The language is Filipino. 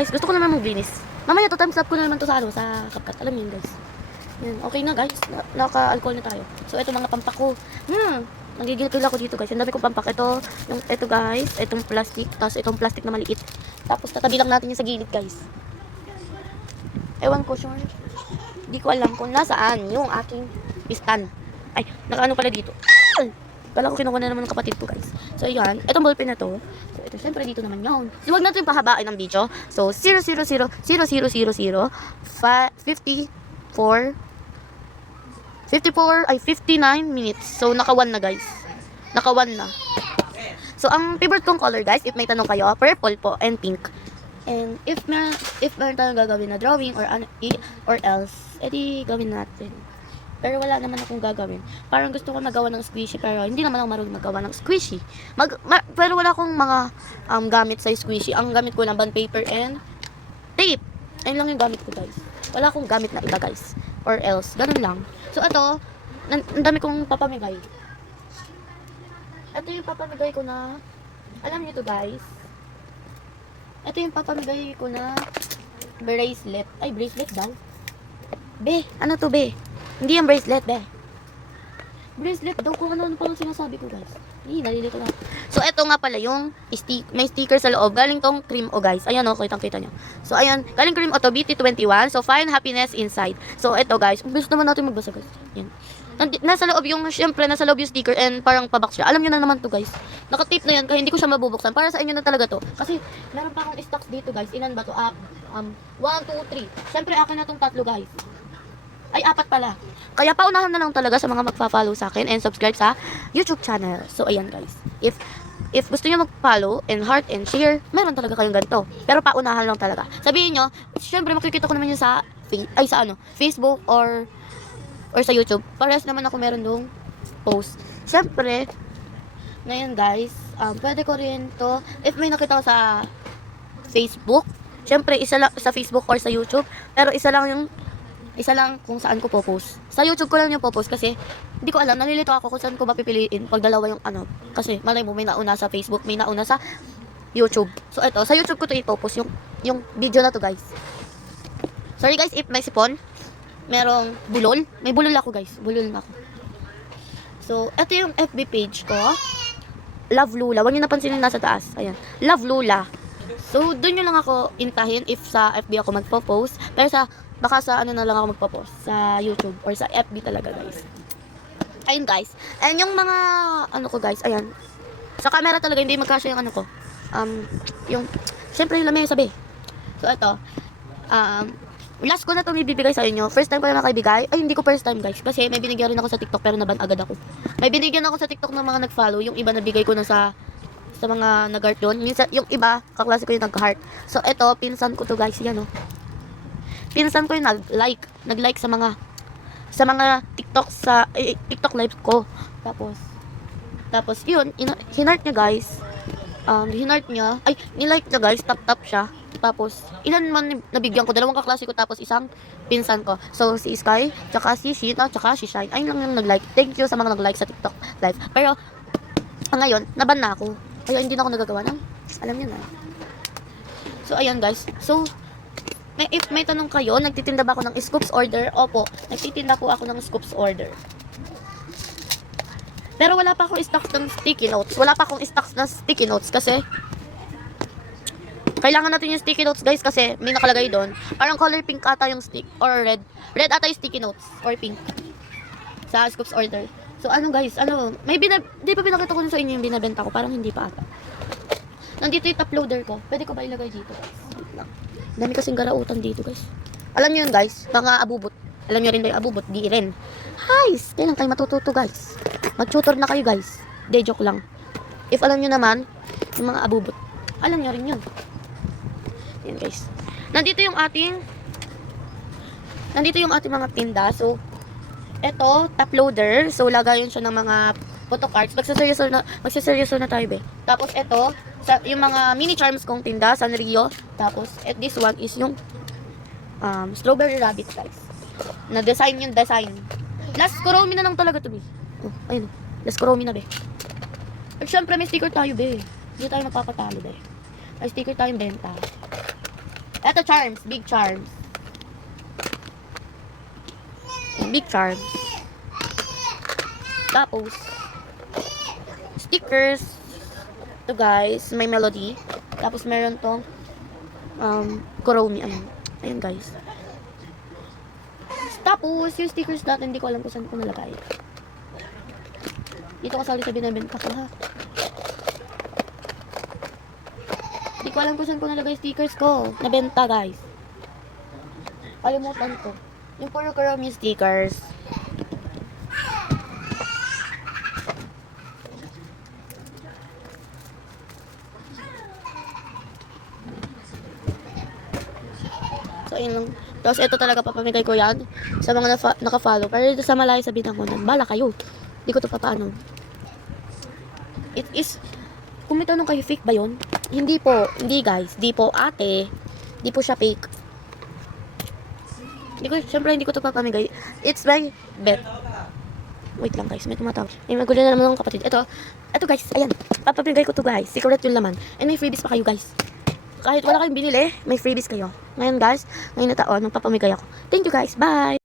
guys, gusto ko naman maglinis. Mamaya to, time stop ko na naman to sa ano, sa CapCut. Alam niyo yun guys. Yan, okay na guys. Naka-alcohol na tayo. So, ito mga pampak ko. Nagigil ako dito guys. Ang dami kong pampak. Ito guys. Itong plastic. Tapos itong plastic na maliit. Tapos tatabi lang natin yung sa gilid guys. Ewan ko sure. Hindi ko alam kung nasaan yung aking stand. Ay, nakaano pala dito. Kala ko kinuha na naman ng kapatid ko guys. So yan, itong ballpen na to. So ito syempre dito naman yun. So wag natin pahabain ang video. So 54 59 minutes. So naka 1 na guys. Naka 1 na. So ang favorite kong color guys, if may tanong kayo, purple po and pink. And if meron tayong gagawin na drawing or else, edi gawin natin. Pero wala naman akong gagawin. Parang gusto ko magawa ng squishy, pero hindi naman ako marunong magawa ng squishy. Pero wala akong mga gamit sa squishy. Ang gamit ko lang bond paper and tape. Ayun lang yung gamit ko guys. Wala akong gamit na iba guys. Or else, ganun lang. So ito, ang dami kong papamigay. Ito yung papamigay ko na, alam niyo to guys. Ito yung papamigay ko na bracelet. Ay, bracelet daw. Be, ano to be? Hindi yung bracelet, be. Bracelet daw kung ano-ano pa lang sinasabi ko, guys. Nalilito na. So, ito nga pala yung may sticker sa loob. Galing tong cream o, guys. Ayan o, kitang-kita nyo. So, ayan. Galing cream o to, BT21. So, find happiness inside. So, ito, guys. Gusto naman natin magbasa, guys. Yan. Nasa loob yung, syempre, nasa loob yung sticker and parang pabox siya. Alam nyo na naman to, guys. Naka-tape na yan, kaya hindi ko siya mabubuksan. Para sa inyo na talaga to. Kasi, meron pa akong stocks dito, guys. Ilan ba to? 1, 2, 3. Syempre, akin na tong tatlo, guys. Ay, 4 pala. Kaya paunahan na lang talaga sa mga magpa-follow sa akin and subscribe sa YouTube channel. So, ayan guys. If gusto niyo mag-follow and heart and share, meron talaga kayong ganito. Pero paunahan lang talaga. Sabihin nyo, syempre makikita ko naman yun sa Facebook or sa YouTube. Parehas naman ako meron dong post. Syempre, ngayon guys, pwede ko rin to, if may nakita ko sa Facebook, syempre isa lang sa Facebook or sa YouTube, pero isa lang kung saan ko po-post. Sa YouTube ko lang yung po-post kasi hindi ko alam, nalilito ako kung saan ko mapipiliin pag dalawa yung ano. Kasi malay mo may nauna sa Facebook, may nauna sa YouTube. So ito, sa YouTube ko to ipo-post yung video na to guys. Sorry guys if may sipon, merong bulol. May bulol ako guys, bulol na ako. So ito yung FB page ko. Love Lula. Huwag niyo napansin yung nasa taas. Ayan. Love Lula. So doon nyo lang ako intahin if sa FB ako magpo-post. Pero baka sa ano na lang ako magpo-post sa YouTube or sa FB talaga guys. Ayun guys. And yung mga ano ko guys, ayan. Sa camera talaga hindi magkasya yung ano ko. Syempre yung lamay sabi. So ito. Last ko na to bibigay sa inyo. First time ko na nakaibigay. Ay hindi ko first time guys. Kasi may binigyan rin ako sa TikTok pero naban agad ako. May binigyan ako sa TikTok ng mga nag-follow. Yung iba nabigay ko na sa mga nag-heart doon. Minsan yung iba kaklase ko yung nag-heart. So ito pinsan ko to guys. Yan oh. Pinsan ko yung nag-like sa mga TikTok TikTok live ko. Tapos yun, hinart niya guys. Nilike niya guys, tap siya. Tapos ilan man nabigyan ko, 2 kaklase ko tapos isang pinsan ko. So si Sky, tsaka si Sheena, tsaka si Shine. Ayun lang yung nag-like. Thank you sa mga nag-like sa TikTok live. Pero ngayon, naban na ako. Kaya hindi na ako nagagawa ng, alam niyo na. So ayan guys. So if may tanong kayo, nagtitinda ba ako ng scoops order? Opo, nagtitinda po ako ng scoops order. Pero wala pa akong stocks ng sticky notes. Wala pa akong stocks ng sticky notes kasi kailangan natin yung sticky notes guys kasi may nakalagay doon. Parang color pink ata yung stick or red. Red ata yung sticky notes or pink sa scoops order. So ano guys, di pa pinakita ko sa inyo yung binabenta ko. Parang hindi pa ata. Nandito yung top loader ko. Pwede ko ba ilagay dito guys? Dami kasing garautan dito guys. Alam nyo yun guys, mga abubot. Alam nyo rin daw yung abubot, di rin. Guys, kailan kayo matututo guys. Mag-tutor na kayo guys. De joke lang. If alam nyo naman, yung mga abubot, alam nyo rin yun. Yan guys. Nandito yung ating mga tinda. So, eto, top loader. So, lagayon siya ng mga photocards. Magsaseryoso na tayo be. Tapos eto, yung mga mini charms kong tinda, Sanrio. Tapos, this one is yung strawberry rabbit guys. Na-design yung design. Last Kuromi na lang talaga to be. Oh, ayun. Last Kuromi na be. At syempre may sticker tayo be. Hindi tayo magpapatalo be. May sticker tayong benta. Eto, charms. Big charms. Big charms. Tapos, stickers. Ito guys, may melody. Tapos meron tong Kuromi. Ayan. Ayan guys. Tapos, yung stickers natin, hindi ko alam kung saan ko nalagay. Dito kasali sa binibenta ko ha. Hindi ko alam kung saan ko nalagay stickers ko. Nabenta guys. Kalimutan ko. Yung puro Kuromi stickers. So, ayun lang. Tapos, ito talaga papamigay ko yan sa mga naka-follow. Pero dito sa malayo sa binangonan, bala kayo. Hindi ko to papaano. It is, kung may tanong kayo, fake ba yun? Hindi po. Hindi guys. Hindi po ate. Hindi po siya fake. Syempre hindi ko to papamigay. It's my bet. Wait lang guys, may tumatawag. May magulo na naman ng kapatid. Ito guys, ayan. Papamigay ko to guys. Secret yung laman. And may freebies pa kayo guys. Kahit wala kayong binili, may freebies kayo. Ngayon guys, ngayon na taon, magpapamigay ako. Thank you guys. Bye!